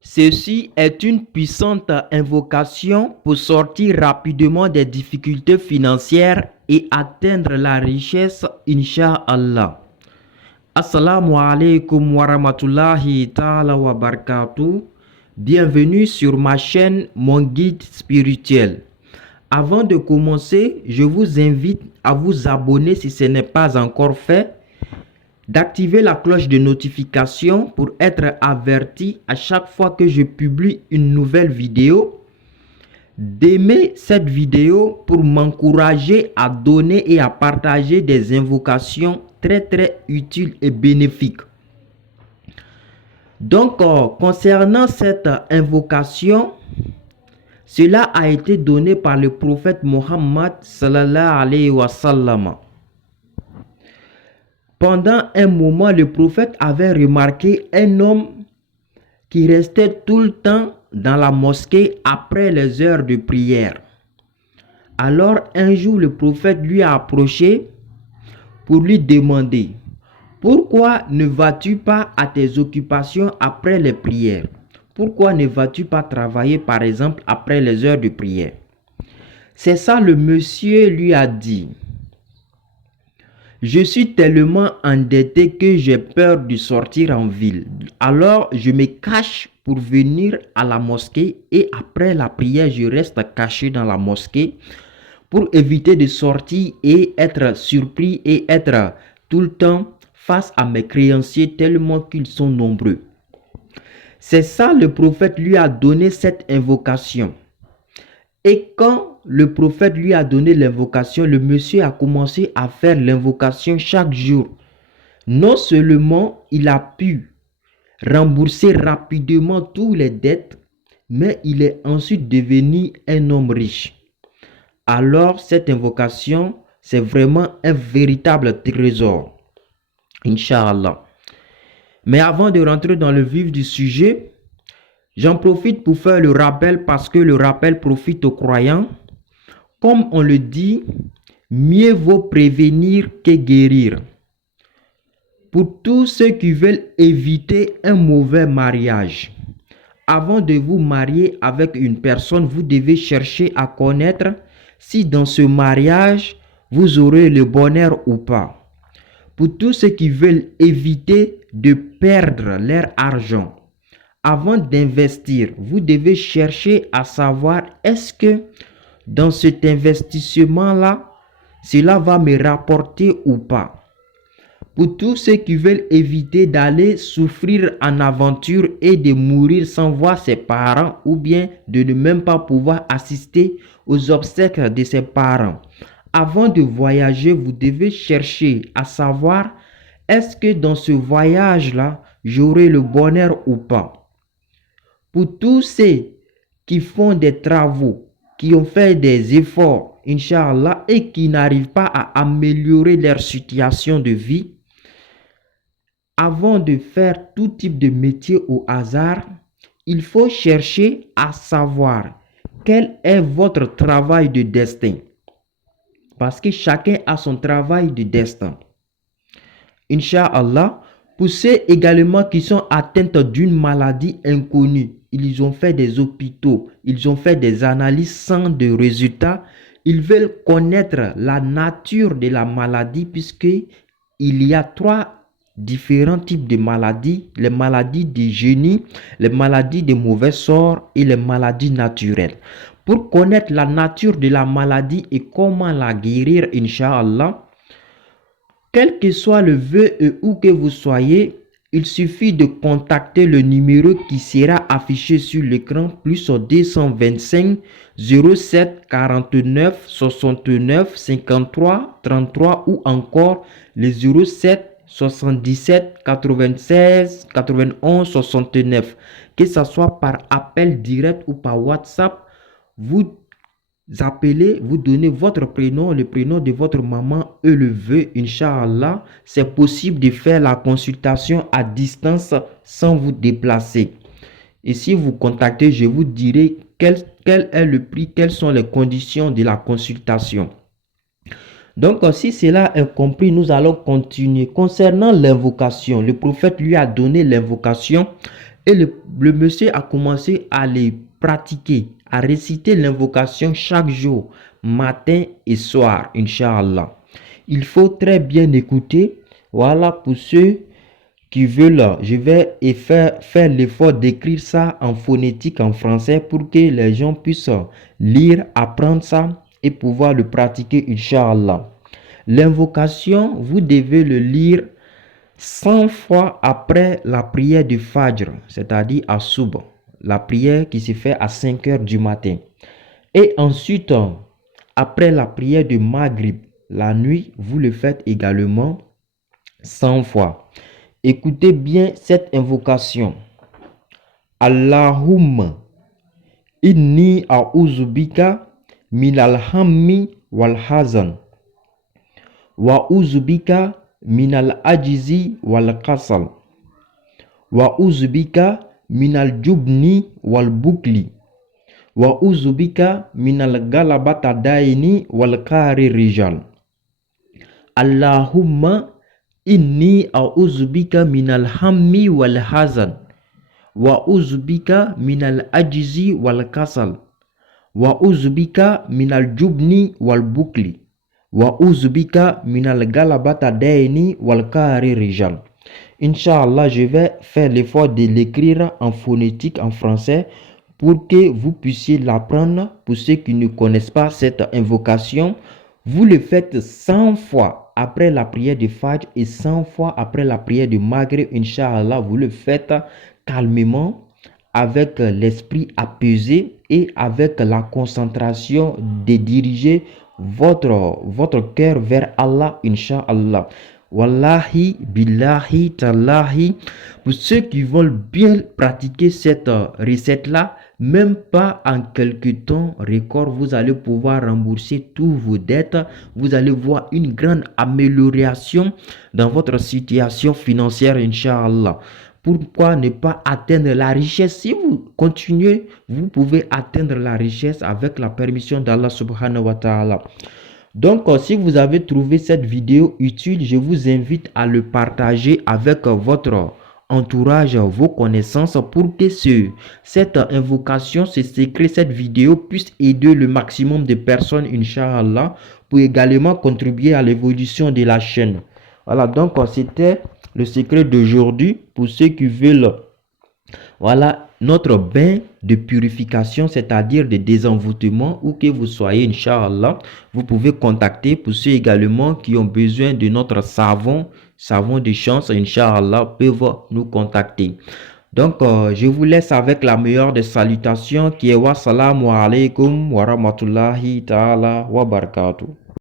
Ceci est une puissante invocation pour sortir rapidement des difficultés financières et atteindre la richesse, Inch'Allah. Assalamu alaikum wa rahmatullahi ta'ala wa barakatuh. Bienvenue sur ma chaîne Mon Guide Spirituel. Avant de commencer, je vous invite à vous abonner si ce n'est pas encore fait, d'activer la cloche de notification pour être averti à chaque fois que je publie une nouvelle vidéo, d'aimer cette vidéo pour m'encourager à donner et à partager des invocations très utiles et bénéfiques. Donc, concernant cette invocation, cela a été donné par le prophète Mohammed sallallahu alayhi wa sallam. Pendant un moment, le prophète avait remarqué un homme qui restait tout le temps dans la mosquée après les heures de prière. Alors un jour, le prophète lui a approché pour lui demander: pourquoi ne vas-tu pas à tes occupations après les prières? Pourquoi ne vas-tu pas travailler par exemple après les heures de prière? C'est ça, le monsieur lui a dit: je suis tellement endetté que j'ai peur de sortir en ville. Alors je me cache pour venir à la mosquée et après la prière, je reste caché dans la mosquée pour éviter de sortir et être surpris et être tout le temps face à mes créanciers tellement qu'ils sont nombreux. C'est ça, le prophète lui a donné cette invocation. Et quand le prophète lui a donné l'invocation, le monsieur a commencé à faire l'invocation chaque jour. Non seulement il a pu rembourser rapidement toutes les dettes, mais il est ensuite devenu un homme riche. Alors cette invocation, c'est vraiment un véritable trésor. Inch'Allah. Mais avant de rentrer dans le vif du sujet, j'en profite pour faire le rappel parce que le rappel profite aux croyants. Comme on le dit, mieux vaut prévenir que guérir. Pour tous ceux qui veulent éviter un mauvais mariage, avant de vous marier avec une personne, vous devez chercher à connaître si dans ce mariage, vous aurez le bonheur ou pas. Pour tous ceux qui veulent éviter de perdre leur argent, avant d'investir, vous devez chercher à savoir est-ce que dans cet investissement-là, cela va me rapporter ou pas. Pour tous ceux qui veulent éviter d'aller souffrir en aventure et de mourir sans voir ses parents ou bien de ne même pas pouvoir assister aux obsèques de ses parents. Avant de voyager, vous devez chercher à savoir est-ce que dans ce voyage-là, j'aurai le bonheur ou pas. Pour tous ceux qui font des travaux, qui ont fait des efforts, Inch'Allah, et qui n'arrivent pas à améliorer leur situation de vie, avant de faire tout type de métier au hasard, il faut chercher à savoir quel est votre travail de destin. Parce que chacun a son travail de destin. Inch'Allah, pour ceux également qui sont atteints d'une maladie inconnue, ils ont fait des hôpitaux, ils ont fait des analyses sans de résultats, ils veulent connaître la nature de la maladie puisque il y a trois différents types de maladies: les maladies de génie, les maladies de mauvais sort et les maladies naturelles. Pour connaître la nature de la maladie et comment la guérir, Inch'Allah, quel que soit le vœu et où que vous soyez, il suffit de contacter le numéro qui sera affiché sur l'écran, plus 225 07 49 69 53 33 ou encore le 07 77 96 91 69. Que ce soit par appel direct ou par WhatsApp, vous appelez, vous donnez votre prénom, le prénom de votre maman et le vœu, Inch'Allah. C'est possible de faire la consultation à distance sans vous déplacer. Et si vous contactez, je vous dirai quel est le prix, quelles sont les conditions de la consultation. Donc, si cela est compris, nous allons continuer. Concernant l'invocation, le prophète lui a donné l'invocation. Et le monsieur a commencé à les pratiquer, à réciter l'invocation chaque jour, matin et soir, Inch'Allah. Il faut très bien écouter. Voilà, pour ceux qui veulent, je vais faire l'effort d'écrire ça en phonétique en français pour que les gens puissent lire, apprendre ça et pouvoir le pratiquer, Inch'Allah. L'invocation, vous devez le lire 100 fois après la prière du Fajr, c'est-à-dire à Soub, la prière qui se fait à 5 heures du matin. Et ensuite, après la prière de Maghrib, la nuit, vous le faites également 100 fois. Écoutez bien cette invocation. Allahumma inni a'uzubika minal hammi wal hazan wa uzubika minal ajizi wal kasal wa uzubika minal jubni wal bukli wa uzubika minal galabata daini wal kari rijal. Allahumma inni a'uzubika minal hammi wal hazan wa uzubika minal ajizi wal kasal wa uzubika minal jubni wal bukli wa uzubika minal galabata daini wal kari rijal. Inch'Allah, je vais faire l'effort de l'écrire en phonétique en français pour que vous puissiez l'apprendre. Pour ceux qui ne connaissent pas cette invocation, vous le faites 100 fois après la prière de Fajr et 100 fois après la prière de Maghrib. Inch'Allah, vous le faites calmement, avec l'esprit apaisé et avec la concentration de diriger votre cœur vers Allah, Inch'Allah. Wallahi, billahi, tallahi, pour ceux qui veulent bien pratiquer cette recette-là, même pas en quelques temps record, vous allez pouvoir rembourser tous vos dettes. Vous allez voir une grande amélioration dans votre situation financière, Inch'Allah. Pourquoi ne pas atteindre la richesse? Si vous continuez, vous pouvez atteindre la richesse avec la permission d'Allah subhanahu wa ta'ala. Donc, si vous avez trouvé cette vidéo utile, je vous invite à le partager avec votre entourage, vos connaissances, pour que cette invocation, ce secret, cette vidéo puisse aider le maximum de personnes, Inch'Allah, pour également contribuer à l'évolution de la chaîne. Voilà, donc c'était le secret d'aujourd'hui pour ceux qui veulent, voilà, notre bain de purification, c'est-à-dire de désenvoûtement, où que vous soyez, Inch'Allah, vous pouvez contacter. Pour ceux également qui ont besoin de notre savon de chance, Inch'Allah, peuvent nous contacter. Donc, je vous laisse avec la meilleure des salutations qui est wassalamu alaikum wa rahmatullahi ta'ala wa barakatuh.